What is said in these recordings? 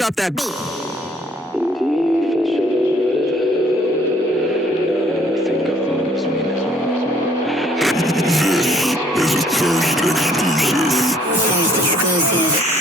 Stop that beat. This is a Thirst exclusive. Thirst exclusive.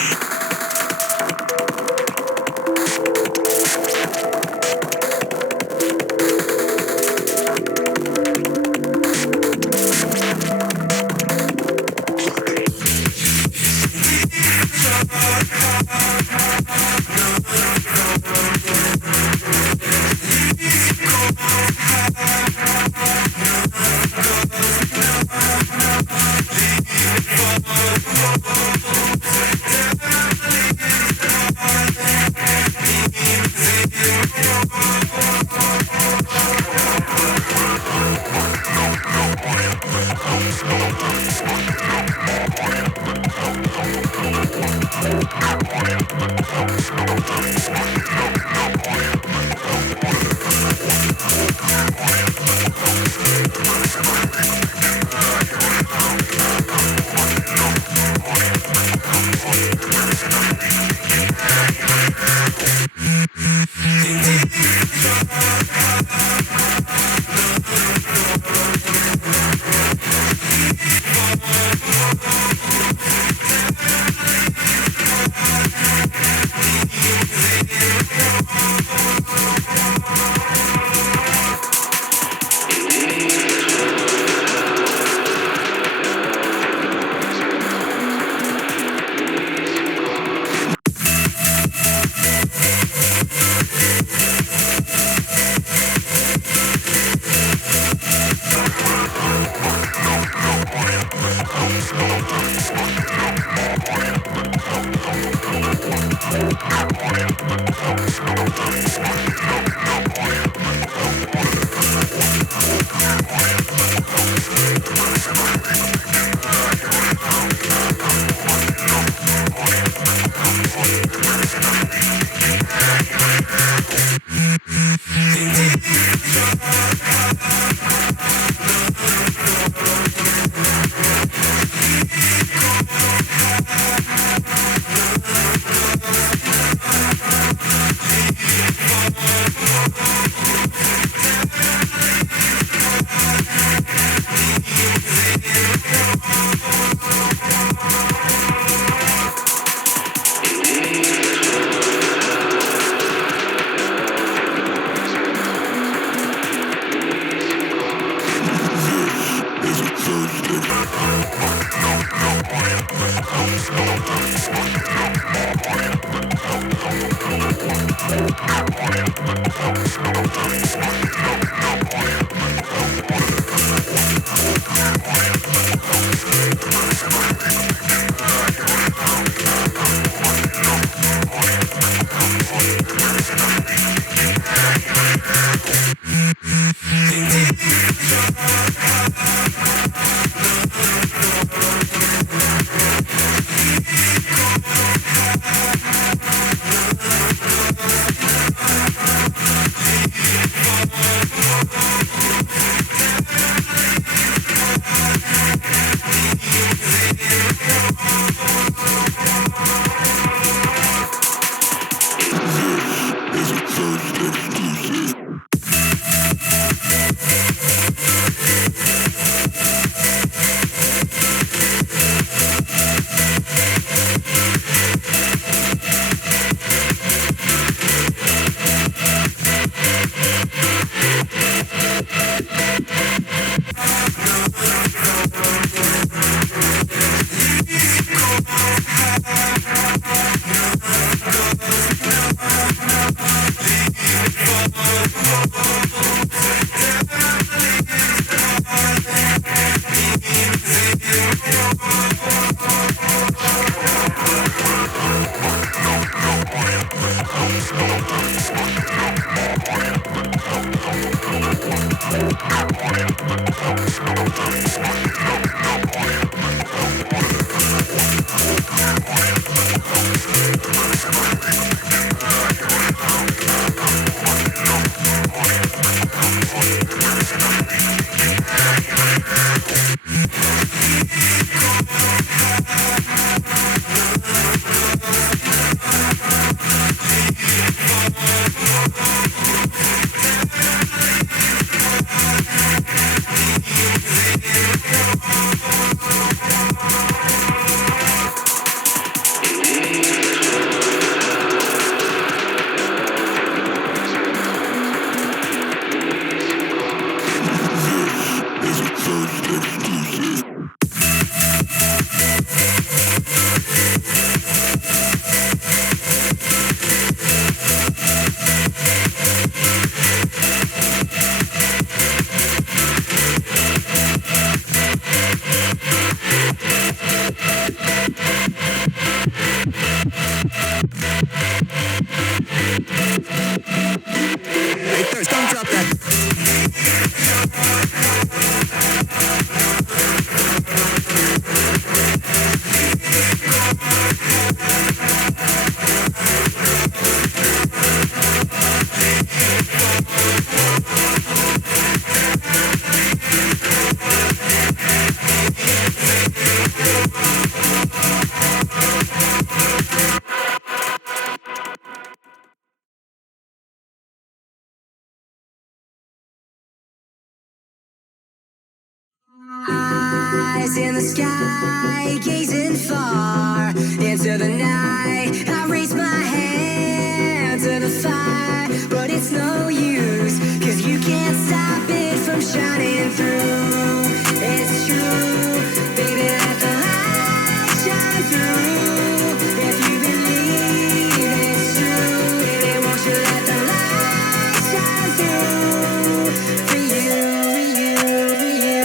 Eyes in the sky, gazing far into the night. I raise my hand to the fire, but it's no use, 'cause you can't stop it from shining through. It's true, baby, let the light shine through. If you believe it's true, baby, won't you let the light shine through? For you, for you, for you,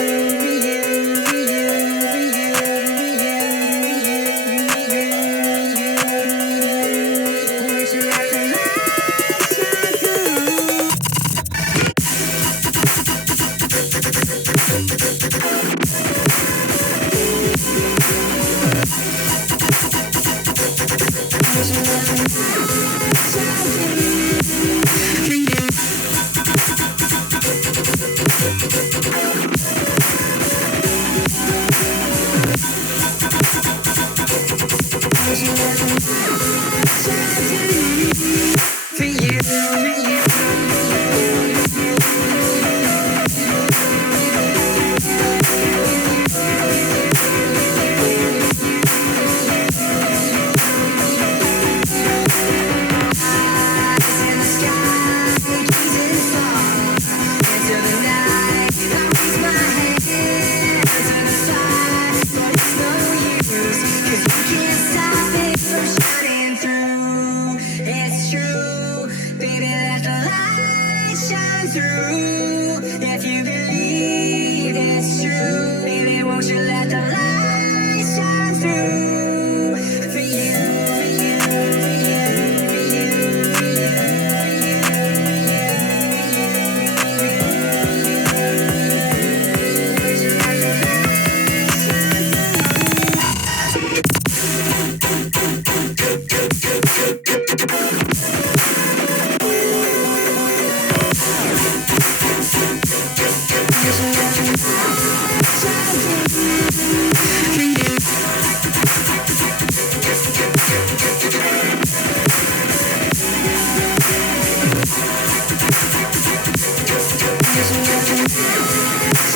for you, for you, for you, for you, won't you let the light shine through? For you, in the sky, gazing far into the night. I raise my hand to the fire, but it's no use, 'cause you can't stop it from shining through. It's true, baby, let the light shine through. If you believe it's true, baby, won't you let the light shine through? For you, for you, for you, for you, for you, won't you let the light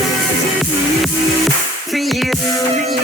shine for you, for you.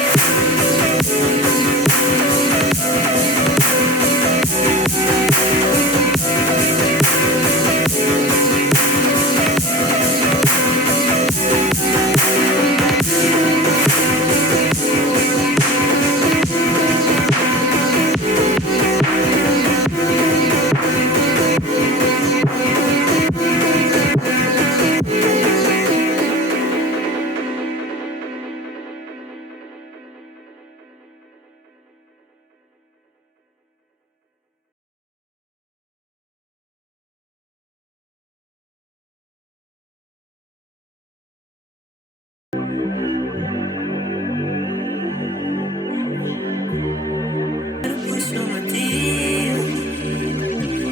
Push on my deal.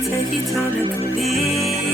Take your time to convene.